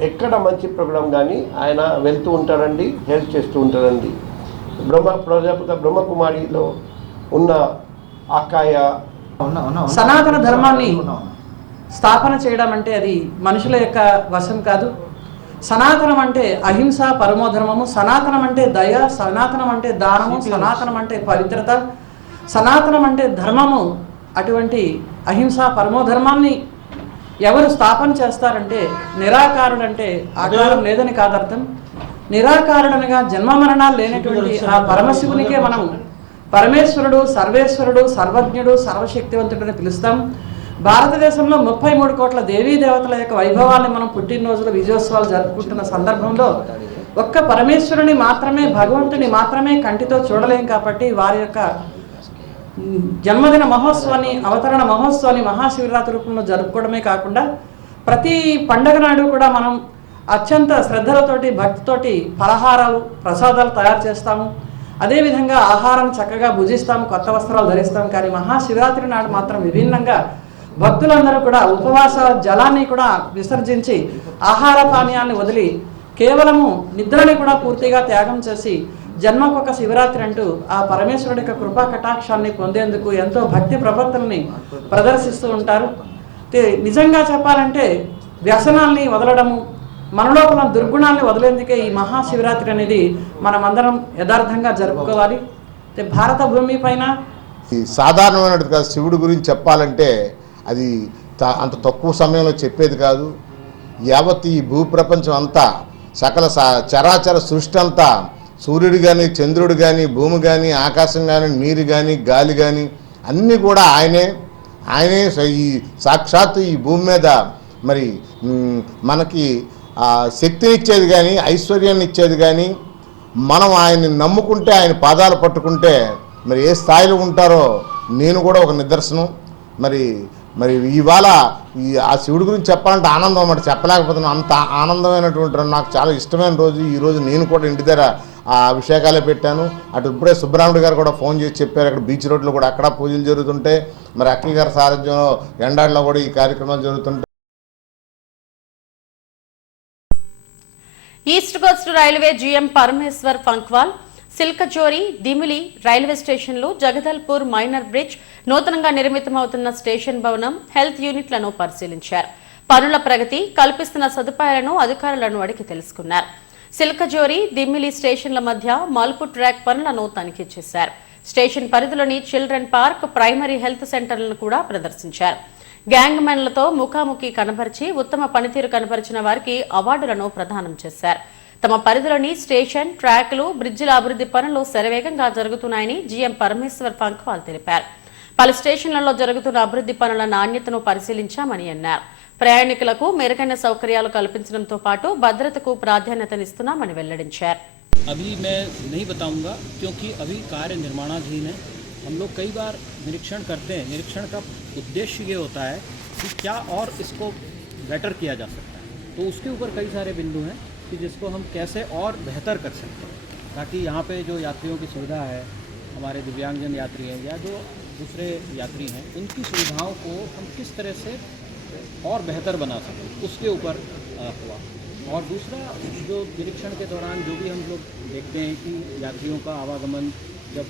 ఎక్కడ మంచి ప్రోగ్రాం కానీ ఆయన వెళ్తూ ఉంటారండి, హెల్ప్ చేస్తూ ఉంటారండి. బ్రహ్మకుమారిలో ఉన్న అక్కాయ సనాతన ధర్మాన్ని స్థాపన చేయడం అంటే అది మనుషుల యొక్క వశం కాదు. సనాతనం అంటే అహింస పరమోధర్మము, సనాతనం అంటే దయ, సనాతనం అంటే దానము, సనాతనం అంటే పవిత్రత, సనాతనం అంటే ధర్మము. అటువంటి అహింస పరమోధర్మాన్ని ఎవరు స్థాపన చేస్తారంటే నిరాకారుడంటే ఆకారం లేదని కాదర్థం. నిరాకారుడనగా జన్మ మరణాలు లేనటువంటి ఆ పరమశివునికే మనం పరమేశ్వరుడు, సర్వేశ్వరుడు, సర్వజ్ఞుడు, సర్వశక్తివంతుడని పిలుస్తాం. భారతదేశంలో 33 కోట్ల దేవీ దేవతల యొక్క వైభవాన్ని మనం పుట్టినరోజులు విజయోత్సవాలు జరుపుకుంటున్న సందర్భంలో ఒక్క పరమేశ్వరుని మాత్రమే, భగవంతుని మాత్రమే కంటితో చూడలేం కాబట్టి వారి యొక్క జన్మదిన మహోత్సవాన్ని, అవతరణ మహోత్సవాన్ని మహాశివరాత్రి రూపంలో జరుపుకోవడమే కాకుండా ప్రతి పండగ నాడు కూడా మనం అత్యంత శ్రద్ధలతోటి భక్తితోటి ఫలహారాలు ప్రసాదాలు తయారు చేస్తాము. అదేవిధంగా ఆహారం చక్కగా భుజిస్తాము, కొత్త వస్త్రాలు ధరిస్తాం. కానీ మహాశివరాత్రి నాడు మాత్రం విభిన్నంగా భక్తులందరూ కూడా ఉపవాస జలాన్ని కూడా విసర్జించి ఆహార పానీయాన్ని వదిలి కేవలము నిద్రని కూడా పూర్తిగా త్యాగం చేసి జన్మకొక శివరాత్రి అంటూ ఆ పరమేశ్వరుడి యొక్క కృపా కటాక్షాన్ని పొందేందుకు ఎంతో భక్తి ప్రపత్తుల్ని ప్రదర్శిస్తూ ఉంటారు. నిజంగా చెప్పాలంటే వ్యసనాల్ని వదలడము, మనలోపల దుర్గుణాన్ని వదిలేందుకే ఈ మహాశివరాత్రి అనేది మనమందరం యథార్థంగా జరుపుకోవాలి. భారత భూమి పైన ఈ సాధారణమైన శివుడి గురించి చెప్పాలంటే అది అంత తక్కువ సమయంలో చెప్పేది కాదు. యావత్ ఈ భూప్రపంచం అంతా, సకల చరాచర సృష్టి అంతా, సూర్యుడు కానీ, చంద్రుడు కానీ, భూమి కానీ, ఆకాశం కానీ, నీరు కానీ, గాలి కానీ అన్నీ కూడా ఆయనే ఈ సాక్షాత్తు ఈ భూమి మీద మరి మనకి శక్తినిచ్చేది కానీ, ఐశ్వర్యాన్ని ఇచ్చేది కానీ, మనం ఆయన్ని నమ్ముకుంటే, ఆయన పాదాలు పట్టుకుంటే మరి ఏ స్థాయిలో ఉంటారో నేను కూడా ఒక నిదర్శనం. మరి ఇవాళ ఆ శివుడి గురించి చెప్పాలంటే ఆనందం అన్నమాట, చెప్పలేకపోతున్నాను. అంత ఆనందమైనటువంటి నాకు చాలా ఇష్టమైన రోజు ఈరోజు. నేను కూడా ఇంటి దగ్గర ఆ అభిషేకాలే పెట్టాను. అటు ఇప్పుడే సుబ్రహ్మణ్యుడు గారు కూడా ఫోన్ చేసి చెప్పారు, అక్కడ బీచ్ రోడ్లో కూడా అక్కడ పూజలు జరుగుతుంటాయి. మరి అక్కయ్య గారి సారథ్యంలో ఎండాడిలో కూడా ఈ కార్యక్రమాలు జరుగుతుంటాయి. East coast railway GM Parameshwar Phankwal Silkajori, Dimili railway స్టేషన్లు, జగదల్పూర్ మైనర్ బ్రిడ్జ్, నూతనంగా నిర్మితమవుతున్న స్టేషన్ భవనం, హెల్త్ యూనిట్లను పరిశీలించారు. పనుల ప్రగతి, కల్పిస్తున్న సదుపాయాలను అధికారులను అడిగి తెలుసుకున్నారు. సిల్కజోరి, దిమిలి స్టేషన్ల మధ్య మలుపు ట్రాక్ పనులను తనిఖీ చేశారు. స్టేషన్ పరిధిలోని చిల్డ్రన్ పార్క్, ప్రైమరీ హెల్త్ సెంటర్లను కూడా ప్రదర్శించారు. గ్యాంగ్ మెన్లతో ముఖాముఖి కనబరిచి ఉత్తమ పనితీరు కనబరిచిన వారికి అవార్డులను ప్రదానం చేశారు. తమ పరిధిలోని స్టేషన్, ట్రాక్లు, బ్రిడ్జిల అభివృద్ధి పనులు శరవేగంగా జరుగుతున్నాయని జీఎం పరమేశ్వర్ ఫంక్వాల్ తెలిపారు. పలు స్టేషన్లలో జరుగుతున్న అభివృద్ధి పనుల నాణ్యతను పరిశీలించామని అన్నారు. ప్రయాణికులకు మెరుగైన సౌకర్యాలు కల్పించడంతో పాటు భద్రతకు ప్రాధాన్యతనిస్తున్నామని వెల్లడించారు. अभी मैं नहीं बताऊंगा क्योंकि अभी कार्य निर्माणाधीन है। हम लोग कई बार निरीक्षण करते हैं। निरीक्षण का उद्देश्य ये होता है कि क्या और इसको बेटर किया जा सकता है, तो उसके ऊपर कई सारे बिंदु हैं कि जिसको हम कैसे और बेहतर कर सकते हैं, ताकि यहाँ पे जो यात्रियों की सुविधा है, हमारे दिव्यांगजन यात्री हैं या जो दूसरे यात्री हैं, उनकी सुविधाओं को हम किस तरह से और बेहतर बना सकें, उसके ऊपर हुआ। और दूसरा, जो निरीक्षण के दौरान जो भी हम लोग देखते हैं कि यात्रियों का आवागमन, जब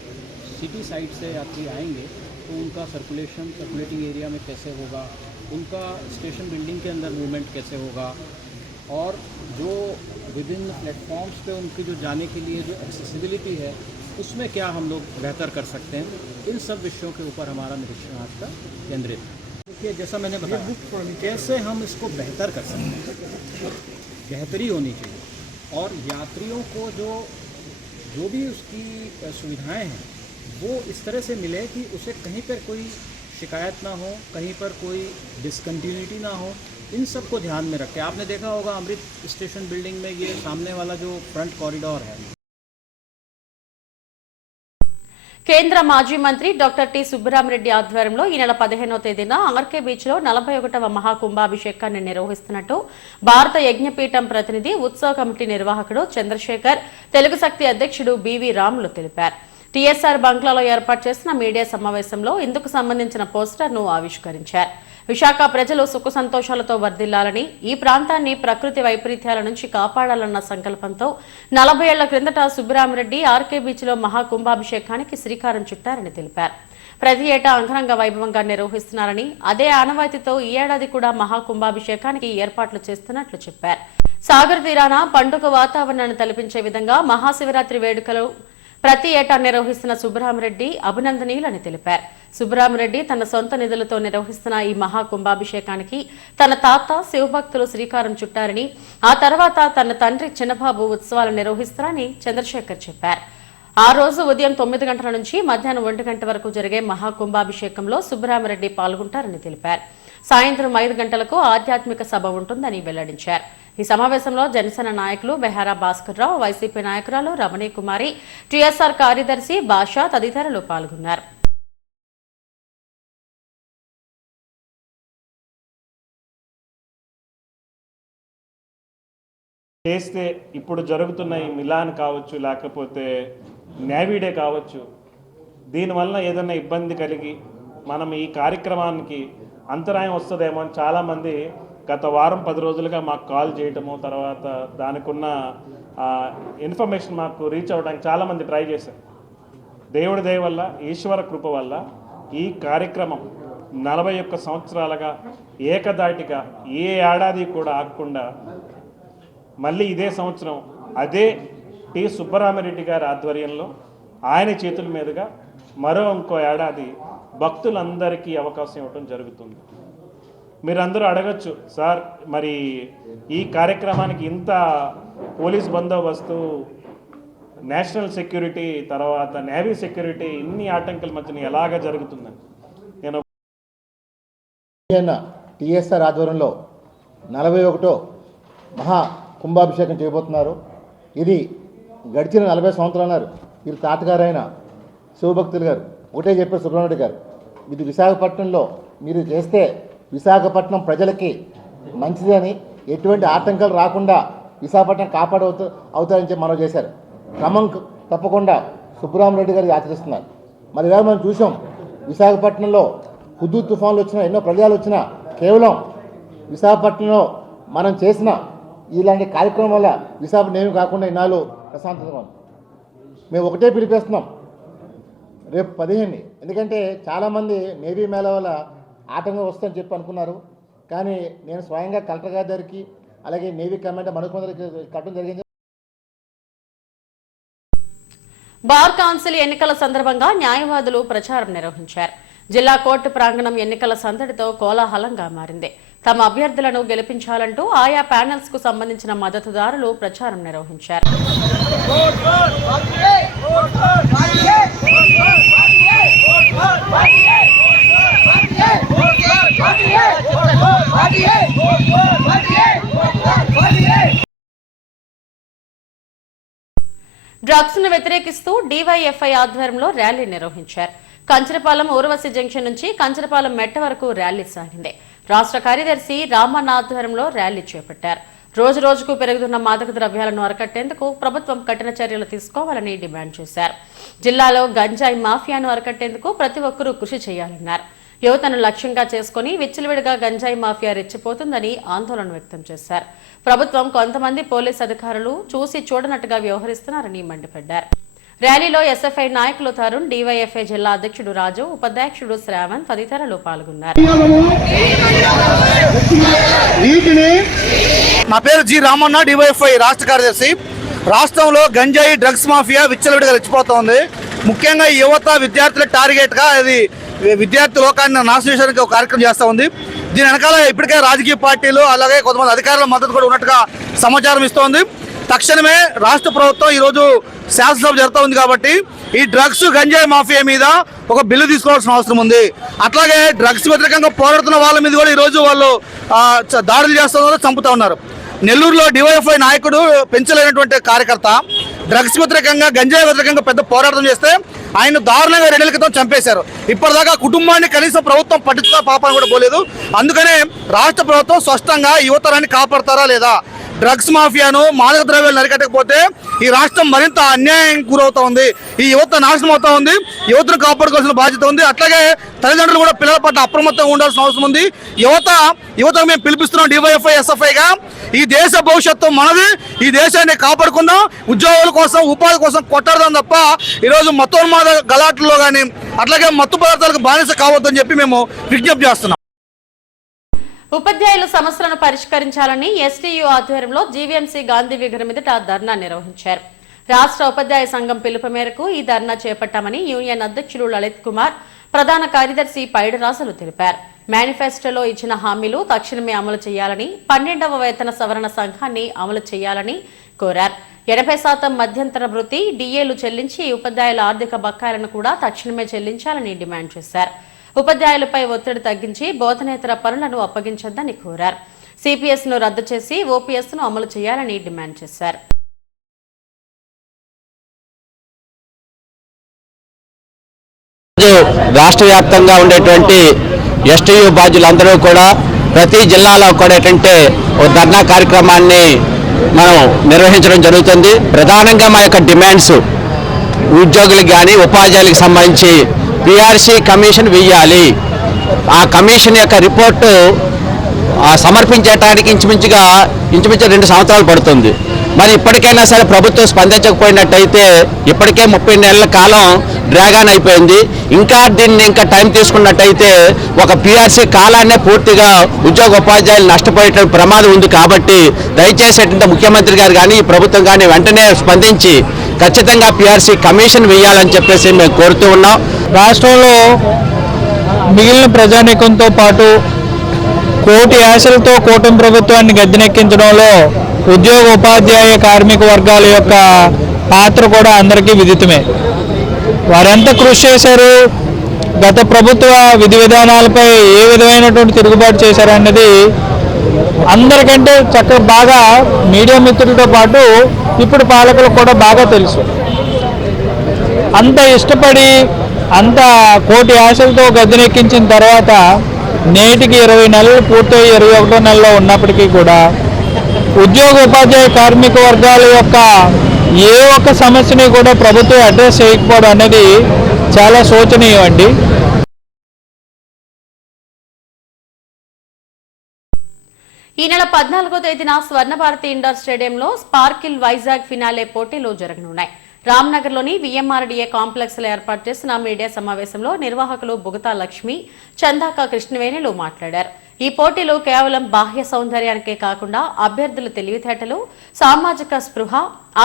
सिटी साइड से यात्री आएंगे तो उनका सर्कुलेटिंग एरिया में कैसे होगा, उनका स्टेशन बिल्डिंग के अंदर मूवमेंट कैसे होगा, और जो विभिन्न प्लेटफॉर्म्स पे उनकी जो जाने के लिए जो एक्सेसिबिलिटी है उसमें क्या हम लोग बेहतर कर सकते हैं, इन सब विषयों के ऊपर हमारा निरीक्षण आज का केंद्रित है। देखिए, जैसा मैंने बताया, कैसे हम इसको बेहतर कर सकते हैं, बेहतरी होनी चाहिए, और यात्रियों को जो भी उसकी सुविधाएं हैं वो इस तरह से मिले कि उसे कहीं पर कोई शिकायत ना हो, कहीं पर कोई डिसकंटिन्यूटी ना हो। इन सब को ध्यान में रखें। आपने देखा होगा अमृत स्टेशन बिल्डिंग में ये सामने वाला जो फ्रंट कॉरिडोर है। కేంద్ర మాజీ మంత్రి డాక్టర్ టి సుబ్బరామరెడ్డి ఆధ్వర్యంలో ఈ నెల 15వ తేదీన ఆర్కే బీచ్ లో 41వ మహాకుంభాభిషేకాన్ని నిర్వహిస్తున్నట్టు భారత యజ్ఞపీఠం ప్రతినిధి, ఉత్సవ కమిటీ నిర్వాహకుడు చంద్రశేఖర్, తెలుగు శక్తి అధ్యక్షుడు బివి రాములు తెలిపారు. టీఎస్ఆర్ బంగ్లాలో ఏర్పాటు చేసిన మీడియా సమావేశంలో ఇందుకు సంబంధించిన పోస్టర్ను ఆవిష్కరించారు. విశాఖ ప్రజలు సుఖ సంతోషాలతో వర్ధిల్లాలని, ఈ ప్రాంతాన్ని ప్రకృతి వైపరీత్యాల నుంచి కాపాడాలన్న సంకల్పంతో 40 ఏళ్ల క్రిందట సుబ్బరామరెడ్డి ఆర్కే బీచ్ లో మహాకుంభాభిషేకానికి శ్రీకారం చుట్టారని తెలిపారు. ప్రతి ఏటా అంగరంగ వైభవంగా నిర్వహిస్తున్నారని, అదే ఆనవాయితీతో ఈ ఏడాది కూడా మహాకుంభాభిషేకానికి ఏర్పాట్లు చేస్తున్నట్లు చెప్పారు. సాగర్ తీరాన పండుగ వాతావరణాన్ని తలపించే విధంగా మహాశివరాత్రి వేడుకలు ప్రతి ఏటా నిర్వహిస్తున్న సుబ్బరామరెడ్డి అభినందనీయులని తెలిపారు. సుబ్బరామరెడ్డి తన సొంత నిధులతో నిర్వహిస్తున్న ఈ మహాకుంభాభిషేకానికి తన తాత శివభక్తులు శ్రీకారం చుట్టారని, ఆ తర్వాత తన తండ్రి చిన్నబాబు ఉత్సవాలు నిర్వహిస్తారని చంద్రశేఖర్ చెప్పారు. ఆ రోజు ఉదయం 9 గంటల నుంచి మధ్యాహ్నం 1 గంట వరకు జరిగే మహాకుంభాభిషేకంలో సుబ్బరామరెడ్డి పాల్గొంటారని తెలిపారు. సాయంత్రం 5 గంటలకు ఆధ్యాత్మిక సభ ఉంటుందని వెల్లడించారు. ఈ సమావేశంలో జనసేన నాయకులు బెహారా భాస్కర్ రావు, వైసీపీ నాయకురాలు రమణీ కుమారి, టీఎస్ఆర్ కార్యదర్శి బాషా తదితరులు పాల్గొన్నారు. చేస్తే ఇప్పుడు జరుగుతున్న ఈ మిలాన్ కావచ్చు, లేకపోతే నేవీ డే కావచ్చు, దీనివల్ల ఏదైనా ఇబ్బంది కలిగి మనం ఈ కార్యక్రమానికి అంతరాయం వస్తుందేమో అని చాలామంది గత వారం 10 రోజులుగా మాకు కాల్ చేయటము, తర్వాత దానికి ఉన్న ఇన్ఫర్మేషన్ మాకు రీచ్ అవ్వడానికి చాలామంది ట్రై చేశారు. దేవుడి దయ వల్ల, ఈశ్వర కృప వల్ల ఈ కార్యక్రమం 41 సంవత్సరాలుగా ఏకదాటిగా ఏ ఏడాది కూడా ఆగకుండా మళ్ళీ ఇదే సంవత్సరం అదే టి సుబ్బరామిరెడ్డి గారి ఆధ్వర్యంలో ఆయన చేతుల మీదుగా ఇంకో ఏడాది భక్తులందరికీ అవకాశం ఇవ్వడం జరుగుతుంది. మీరందరూ అడగచ్చు, సార్ మరి ఈ కార్యక్రమానికి ఇంత పోలీస్ బందోబస్తు, నేషనల్ సెక్యూరిటీ, తర్వాత నేవీ సెక్యూరిటీ, ఇన్ని ఆటంకాల మధ్యన ఎలాగ జరుగుతుందని నేను టీఎస్ఆర్ ఆధ్వర్యంలో 41వ మహా కుంభాభిషేకం చేయబోతున్నారు. ఇది గడిచిన 40 సంవత్సరాలు వీరు తాతగారైన శివభక్తులు గారు ఒకటే చెప్పారు, సుబ్రహ్మణ్యుడు గారు, ఇది విశాఖపట్నంలో మీరు చేస్తే విశాఖపట్నం ప్రజలకి మంచిదని, ఎటువంటి ఆటంకాలు రాకుండా విశాఖపట్నం అవుతారని చెప్పి మనం చేశారు. క్రమం తప్పకుండా సుబ్బరామిరెడ్డి గారు ఆచరిస్తున్నారు. మరి ఇవాళ మనం చూసాం, విశాఖపట్నంలో హుదూద్ తుఫాన్లు వచ్చినా, ఎన్నో ప్రళయాలు వచ్చినా, కేవలం విశాఖపట్నంలో మనం చేసిన ఇలాంటి కార్యక్రమం వల్ల విశాఖపట్నం ఏమి కాకుండా ఇన్నాళ్ళు ప్రశాంతంగా ఉంది. మేము ఒకటే పిలిపిస్తున్నాం, రేపు 15, ఎందుకంటే చాలామంది నేవీ మేళ వల్ల ఆటంకం వస్తుందని చెప్పి అనుకున్నారు. కానీ నేను స్వయంగా కలెక్టర్ గారి దగ్గరికి, అలాగే నేవీ కమాండర్ మనోజ్ కట్టడం జరిగింది. బార్ కౌన్సిల్ ఎన్నికల సందర్భంగా న్యాయవాదులు ప్రచారం నిర్వహించారు. జిల్లా కోర్టు ప్రాంగణం ఎన్నికల సందడితో కోలాహలంగా మారింది. తమ అభ్యర్థులను గెలిపించాలంటూ ఆయా ప్యానెల్స్ కు సంబంధించిన మద్దతుదారులు ప్రచారం నిర్వహించారు. డ్రగ్స్ ను వ్యతిరేకిస్తూ డివైఎఫ్ఐ ఆధ్వర్యంలో ర్యాలీ నిర్వహించారు. కంచరపాలెం ఊర్వశి జంక్షన్ నుంచి కంచరపాలెం మెట్ట వరకు ర్యాలీ సాగింది. రాష్ట్ర కార్యదర్శి రామన్న ఆధ్వర్యంలో ర్యాలీ చేపట్టారు. రోజు రోజుకు పెరుగుతున్న మాదక ద్రవ్యాలను అరికట్టేందుకు ప్రభుత్వం కఠిన చర్యలు తీసుకోవాలని డిమాండ్ చేశారు. జిల్లాలో గంజాయి మాఫియాను అరికట్టేందుకు ప్రతి ఒక్కరూ కృషి చేయాలన్నారు. యువతను లక్ష్యంగా చేసుకుని విచ్చలవిడిగా గంజాయి మాఫియా రెచ్చిపోతుందని ఆందోళన వ్యక్తం చేశారు. ప్రభుత్వం కొంతమంది పోలీస్ అధికారులు చూసి చూడనట్టుగా వ్యవహరిస్తున్నారని మండిపడ్డారు. ర్యాలీలో ఎస్ఎఫ్ఐ నాయకులు తరుణ్, డివైఎఫ్ఐ జిల్లా అధ్యక్షుడు రాజు, ఉపాధ్యక్షుడు శ్రావణ్ తదితరులు పాల్గొన్నారు. నా పేరు జి రామన్న, డివైఎఫ్ఐ రాష్ట్ర కార్యదర్శి. రాష్ట్రంలో గంజాయి డ్రగ్స్ మాఫియా విచ్చలవిడిగా రెచ్చిపోతోంది. ముఖ్యంగా యువత విద్యార్థుల టార్గెట్గా అది విద్యార్థి లోకాన్ని నాశనం చేయడానికి ఒక కార్యక్రమం చేస్తూ ఉంది. దీని వెనకాల ఇప్పటికే రాజకీయ పార్టీలు, అలాగే కొంతమంది అధికారుల మద్దతు కూడా ఉన్నట్టుగా సమాచారం ఇస్తోంది. తక్షణమే రాష్ట్ర ప్రభుత్వం ఈరోజు శాసనసభ జరుగుతూ ఉంది కాబట్టి ఈ డ్రగ్స్ గంజాయి మాఫియా మీద ఒక బిల్లు తీసుకోవాల్సిన అవసరం ఉంది. అట్లాగే డ్రగ్స్ వ్యతిరేకంగా పోరాడుతున్న వాళ్ళ మీద కూడా ఈరోజు వాళ్ళు దాడులు చేస్తున్నారు, చంపుతూ ఉన్నారు. నెల్లూరులో డివైఎఫ్ఐ నాయకుడు పెంచలేనటువంటి కార్యకర్త డ్రగ్స్ వ్యతిరేకంగా గంజాయి వ్యతిరేకంగా పెద్ద పోరాటం చేస్తే ఆయన దారుణంగా 2 నెలల క్రితం చంపేశారు. ఇప్పటిదాకా కుటుంబాన్ని కనీసం ప్రభుత్వం పట్టించుకున్న పాపాన్ని కూడా పోలేదు. అందుకనే రాష్ట్ర ప్రభుత్వం స్పష్టంగా యువతరాన్ని కాపాడతారా లేదా, డ్రగ్స్ మాఫియాను మాదక ద్రవ్యాలు అరికట్టకపోతే ఈ రాష్ట్రం మరింత అన్యాయం గురవుతా ఉంది. ఈ యువత నాశనం అవుతా ఉంది. యువతను కాపాడుకోవాల్సిన బాధ్యత ఉంది. అట్లాగే తల్లిదండ్రులు కూడా పిల్లల పట్ల అప్రమత్తంగా ఉండాల్సిన అవసరం ఉంది. యువతకు మేము పిలిపిస్తున్నాం డివైఎఫ్ఐ ఎస్ఎఫ్ఐగా, ఈ దేశ భవిష్యత్తు మనది. ఈ దేశాన్ని కాపాడుకుందాం. ఉద్యోగాల కోసం, ఉపాధి కోసం కొట్టాడదాం తప్ప ఈరోజు మతోన్మాద గలాట్లలో కానీ అట్లాగే మత్తు పదార్థాలకు బానిస కావద్దని చెప్పి మేము విజ్ఞప్తి చేస్తున్నాం. ఉపాధ్యాయుల సమస్యలను పరిష్కరించాలని ఎస్టీయూ ఆధ్వర్యంలో జీవీఎంసీ గాంధీ విగ్రహం ఎదుట ధర్నా నిర్వహించారు. రాష్ట్ర ఉపాధ్యాయ సంఘం పిలుపు మేరకు ఈ ధర్నా చేపట్టామని యూనియన్ అధ్యక్షులు లలిత్ కుమార్, ప్రధాన కార్యదర్శి పైడిరాసులు తెలిపారు. మేనిఫెస్టోలో ఇచ్చిన హామీలు తక్షణమే అమలు చేయాలని, 12వ వేతన సవరణ సంఘాన్ని అమలు చేయాలని కోరారు. 80% మధ్యంతర వృత్తి, డిఏలు చెల్లించి ఉపాధ్యాయుల ఆర్థిక బకాయిలను కూడా తక్షణమే చెల్లించాలని డిమాండ్ చేశారు. ఉపాధ్యాయులపై ఒత్తిడి తగ్గించి బోధనేతర పనులను అప్పగించొద్దని కోరారు. సిపిఎస్ ను రద్దు చేసి ఓపీఎస్ ను అమలు చేయాలని డిమాండ్ చేశారు. రాష్ట్ర వ్యాప్తంగా ఉండేటువంటి ఎస్టీయూ బాధ్యులందరూ కూడా ప్రతి జిల్లాలో కూడా ఏంటంటే ఓ ధర్నా కార్యక్రమాన్ని మనం నిర్వహించడం జరుగుతుంది. ప్రధానంగా మా యొక్క డిమాండ్స్ ఉద్యోగులకు కానీ ఉపాధ్యాయులకు సంబంధించి పిఆర్సీ కమిషన్ వేయాలి. ఆ కమిషన్ యొక్క రిపోర్టు సమర్పించడానికి ఇంచుమించు 2 సంవత్సరాలు పడుతుంది. మరి ఇప్పటికైనా సరే ప్రభుత్వం స్పందించకపోయినట్టయితే ఇప్పటికే 30 నెలల కాలం డ్రాగన్ అయిపోయింది. ఇంకా టైం తీసుకున్నట్టయితే ఒక పిఆర్సీ కాలాన్నే పూర్తిగా ఉద్యోగ ఉపాధ్యాయులు నష్టపోయే ప్రమాదం ఉంది. కాబట్టి దయచేసి ముఖ్యమంత్రి గారు కానీ ప్రభుత్వం కానీ వెంటనే స్పందించి ఖచ్చితంగా పిఆర్సీ కమిషన్ వేయాలని చెప్పేసి మేము కోరుతూ ఉన్నాం. రాష్ట్రంలో మిగిలిన ప్రజానీకంతో పాటు కోటి ఆశలతో కూటమి ప్రభుత్వాన్ని గద్దెనెక్కించడంలో ఉద్యోగ ఉపాధ్యాయ కార్మిక వర్గాల యొక్క పాత్ర కూడా అందరికీ విదితమే. వారెంత కృషి చేశారు, గత ప్రభుత్వ విధి విధానాలపై ఏ విధమైనటువంటి తిరుగుబాటు చేశారన్నది అందరికంటే చక్కగా బాగా మీడియా మిత్రులతో పాటు ఇప్పుడు పాలకులకు కూడా బాగా తెలుసు. అంత ఇష్టపడి అంత కోటి ఆశలతో గద్దెనెక్కించిన తర్వాత నేటికి 20 నెలలు పూర్తయి 21వ నెలలో ఉన్నప్పటికీ కూడా ఉద్యోగ ఉపాధ్యాయ కార్మిక వర్గాల యొక్క ఏ ఒక్క సమస్యని కూడా ప్రభుత్వం అడ్రస్ చేయకపోవడం అనేది చాలా శోచనీయం అండి. ఈ నెల 14వ తేదీన స్వర్ణభారతి ఇండోర్ స్టేడియంలో స్పార్కిల్ వైజాగ్ ఫినాలే పోటీలు జరగనున్నాయి. రామ్నగర్లోని విఎంఆర్డీఏ కాంప్లెక్స్ లో ఏర్పాటు చేసిన మీడియా సమావేశంలో నిర్వాహకులు బుగతా లక్ష్మి, చందాక కృష్ణవేణులు మాట్లాడారు. ఈ పోటీలు కేవలం బాహ్య సౌందర్యానికే కాకుండా అభ్యర్థుల తెలివితేటలు, సామాజిక స్పృహ,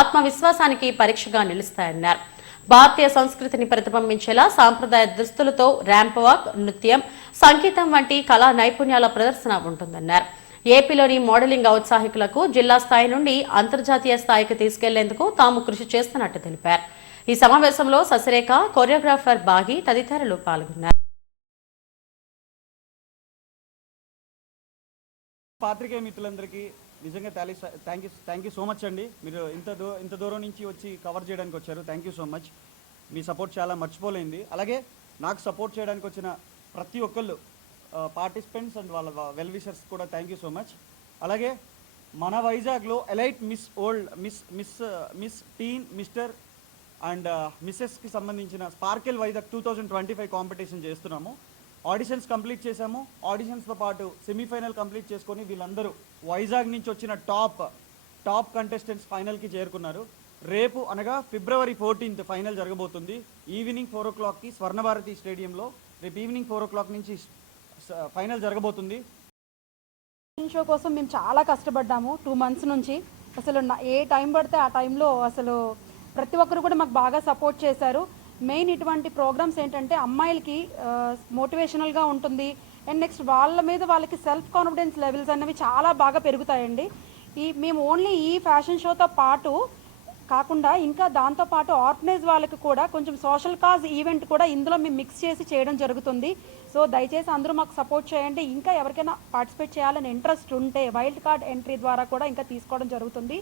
ఆత్మవిశ్వాసానికి పరీక్షగా నిలుస్తాయన్నారు. భారతీయ సంస్కృతిని ప్రతిబింబించేలా సాంప్రదాయ దుస్తులతో ర్యాంప్ వాక్, నృత్యం, సంగీతం వంటి కళా నైపుణ్యాల ప్రదర్శన ఉంటుందన్నారు. ఏపీలోని మోడలింగ్ ఔత్సాహికులకు జిల్లా స్థాయి నుండి అంతర్జాతీయ స్థాయికి తీసుకెళ్లేందుకు తాము కృషి చేస్తున్నట్టు తెలిపారు. ఈ సమావేశంలో ససిరేఖ, కొరియోగ్రాఫర్ బాగి తదితరులు పాల్గొన్నారు. పాత్రికేయ మిత్రులందరికీ నిజంగా థ్యాంక్ యూ సో మచ్ అండి. మీరు ఇంత దూరం నుంచి వచ్చి కవర్ చేయడానికి వచ్చారు. Thank you so much. మీ సపోర్ట్ చాలా మర్చిపోలేంది. అలాగే నాకు సపోర్ట్ చేయడానికి వచ్చిన ప్రతి ఒక్కళ్ళు పార్టిసిపెంట్స్ అండ్ వాళ్ళ వెల్ విషర్స్ కూడా థ్యాంక్ యూ సో మచ్. అలాగే మన వైజాగ్లో elite miss old miss teen mister and మిస్సెస్కి సంబంధించిన స్పార్కిల్ వైజాగ్ 2025 కాంపిటీషన్ చేస్తున్నాము. ఆడిషన్స్ కంప్లీట్ చేశాము. ఆడిషన్స్తో పాటు సెమీఫైనల్ కంప్లీట్ చేసుకొని వీళ్ళందరూ వైజాగ్ నుంచి వచ్చిన టాప్ కంటెస్టెంట్స్ ఫైనల్కి చేరుకున్నారు. రేపు అనగా February 14th ఫైనల్ జరగబోతుంది. ఈవినింగ్ 4 o'clockకి స్వర్ణభారతి స్టేడియంలో రేపు ఈవినింగ్ 4 o'clock నుంచి ఫైనల్ జరగబోతుంది. షో కోసం మేము చాలా కష్టపడ్డాము 2 months నుంచి. అసలు ఏ టైం పడితే ఆ టైంలో అసలు ప్రతి ఒక్కరు కూడా మాకు బాగా సపోర్ట్ చేశారు. మెయిన్ ఇటువంటి ప్రోగ్రామ్స్ ఏంటంటే అమ్మాయిలకి మోటివేషనల్గా ఉంటుంది అండ్ నెక్స్ట్ వాళ్ళ మీద వాళ్ళకి సెల్ఫ్ కాన్ఫిడెన్స్ లెవెల్స్ అనేవి చాలా బాగా పెరుగుతాయండి. మేము ఓన్లీ ఈ ఫ్యాషన్ షోతో పాటు కాకుండా ఇంకా దాంతోపాటు ఆర్గనైజ్ వాళ్ళకి కూడా కొంచెం సోషల్ కాజ్ ఈవెంట్ కూడా ఇందులో మేము మిక్స్ చేసి చేయడం జరుగుతుంది. సో దయచేసి అందరూ మాకు సపోర్ట్ చేయండి. ఇంకా ఎవరికైనా పార్టిసిపేట్ చేయాలని ఇంట్రెస్ట్ ఉంటే వైల్డ్ కార్డ్ ఎంట్రీ ద్వారా కూడా ఇంకా తీసుకోవడం జరుగుతుంది.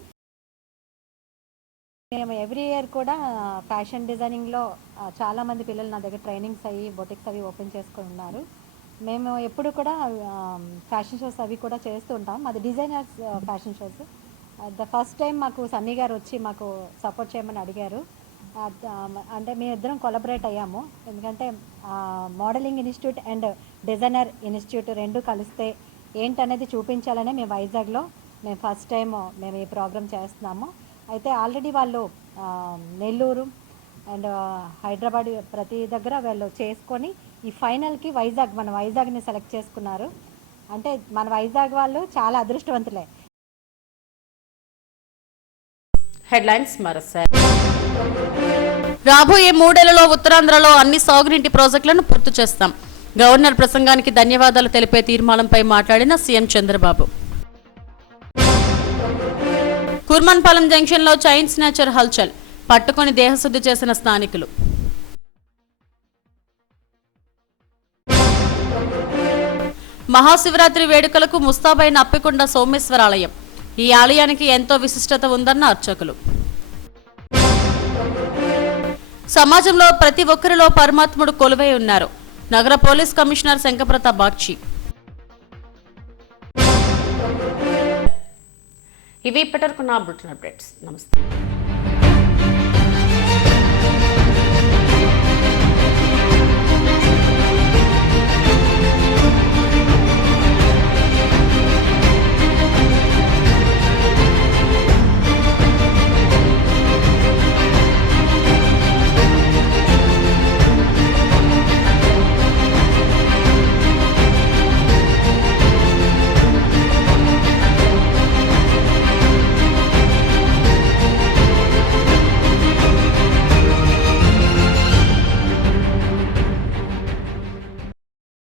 మేము ఎవ్రీ ఇయర్ కూడా ఫ్యాషన్ డిజైనింగ్లో చాలామంది పిల్లలు నా దగ్గర ట్రైనింగ్స్ అయ్యి బొటిక్స్ అవి ఓపెన్ చేసుకొని ఉన్నారు. మేము ఎప్పుడు కూడా ఫ్యాషన్ షోస్ అవి కూడా చేస్తూ ఉంటాం. అది designers fashion shows. The first time మాకు సన్నీ గారు వచ్చి మాకు సపోర్ట్ చేయమని అడిగారు. అంటే మేమిద్దరం కొలబరేట్ అయ్యాము. ఎందుకంటే modelling institute and designer institute రెండు కలిస్తే ఏంటనేది చూపించాలనే మేము వైజాగ్లో ఫస్ట్ టైం మేము ఈ ప్రోగ్రామ్ చేస్తున్నాము. అయితే ఆల్రెడీ వాళ్ళు నెల్లూరు అండ్ హైదరాబాద్ ప్రతి దగ్గర వాళ్ళు చేసుకొని ఈ ఫైనల్కి మన వైజాగ్ని సెలెక్ట్ చేసుకున్నారు. అంటే మన వైజాగ్ వాళ్ళు చాలా అదృష్టవంతులే. హెడ్లైన్స్ మరోసారి. రాబోయే 3 ఏళ్లలో ఉత్తరాంధ్రలో అన్ని సాగునీటి ప్రాజెక్టులను పూర్తి చేస్తాం. గవర్నర్ ప్రసంగానికి ధన్యవాదాలు తెలిపే తీర్మానంపై మాట్లాడిన సీఎం చంద్రబాబు. కుర్మన్పాలెం జంక్షన్లో చైన్ స్నాచర్ హల్చల్, పట్టుకొని దేహశుద్ధి చేసిన స్థానికులు. మహాశివరాత్రి వేడుకలకు ముస్తాబైన అప్పికొండ సోమేశ్వర ఆలయం. ఈ ఆలయానికి ఎంతో విశిష్టత ఉందన్న అర్చకులు. సమాజంలో ప్రతి ఒక్కరిలో పరమాత్ముడు కొలువై ఉన్నారు. నగర పోలీస్ కమిషనర్ శంకప్రతాప్ బాక్షి. ఇవి ఇప్పటివరకు నా బులెటిన్ అప్డేట్స్. నమస్తే.